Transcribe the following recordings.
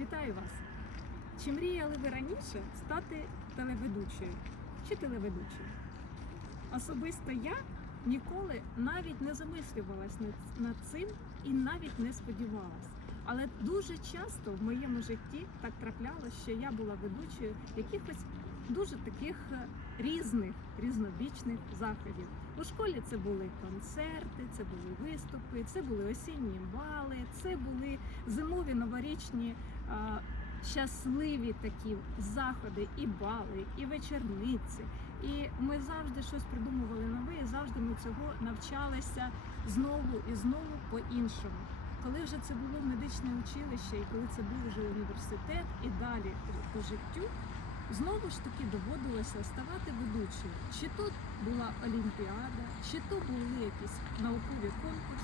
Вітаю вас! Чи мріяли ви раніше стати телеведучою чи телеведучою? Особисто я ніколи навіть не замислювалась над, над цим і навіть не сподівалась. Але дуже часто в моєму житті так траплялося, що я була ведучою якихось дуже таких е, різних різнобічних заходів. У школі це були концерти, це були виступи, це були осінні бали, це були зимові новорічні а, щасливі такі заходи, і бали, і вечорниці. І ми завжди щось придумували нове, і завжди ми цього навчалися знову і знову по-іншому. Коли вже це було медичне училище, і коли це був вже університет, і далі по життю, знову ж таки доводилося ставати ведучою. Чи то була олімпіада, чи то були якісь наукові конкурси,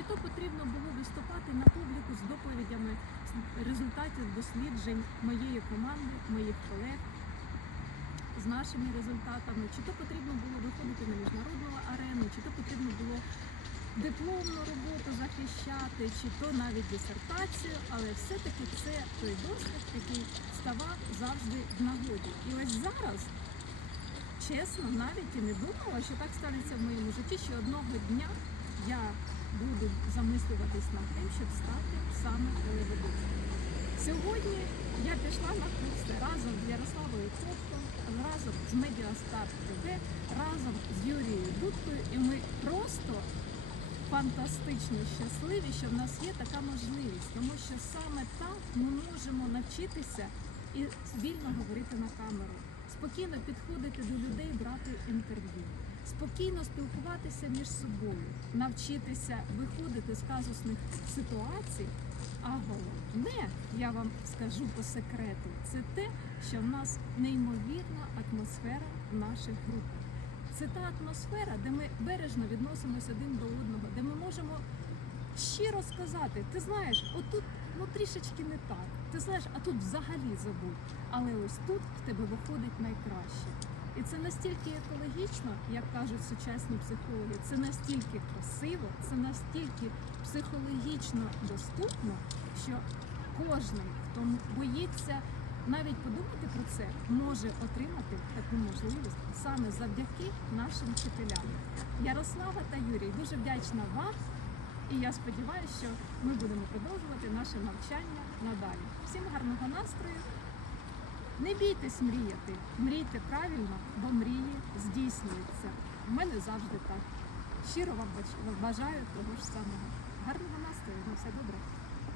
чи то потрібно було виступати на публіку з доповідями результатів досліджень моєї команди, моїх колег. З нашими результатами, чи то потрібно було виходити на міжнародну арену, чи то потрібно було дипломну роботу захищати, чи то навіть дисертацію, але все-таки це той досвід, який ставав завжди в нагоді. І ось зараз, чесно, навіть і не думала, що так станеться в моєму житті, що одного дня я буду замислюватись над тим, щоб стати саме телеведучою. Сьогодні я пішла на курси разом з Ярославою Копко, разом з Медіастарт ТВ, разом з Юрією Дудкою, і ми просто фантастично щасливі, що в нас є така можливість, тому що саме так ми можемо навчитися і вільно говорити на камеру, спокійно підходити до людей, брати інтерв'ю, спокійно спілкуватися між собою, навчитися виходити з казусних ситуацій. А головне, я вам скажу по секрету, це те, що в нас неймовірна атмосфера в наших групах. Це та атмосфера, де ми бережно відносимося один до одного, де ми можемо щиро сказати, ти знаєш, отут ну трішечки не так. Ти знаєш, а тут взагалі забудь. Але ось тут в тебе виходить найкраще. Це настільки екологічно, як кажуть сучасні психологи, це настільки красиво, це настільки психологічно доступно, що кожен, хто боїться навіть подумати про це, може отримати таку можливість саме завдяки нашим вчителям. Ярослава та Юрій, дуже вдячна вам. І я сподіваюся, що ми будемо продовжувати наше навчання надалі. Всім гарного настрою! Не бійтесь мріяти, мрійте правильно, бо мрії здійснюються. У мене завжди так. Щиро вам бажаю того ж самого. Гарного настрою, на все добре.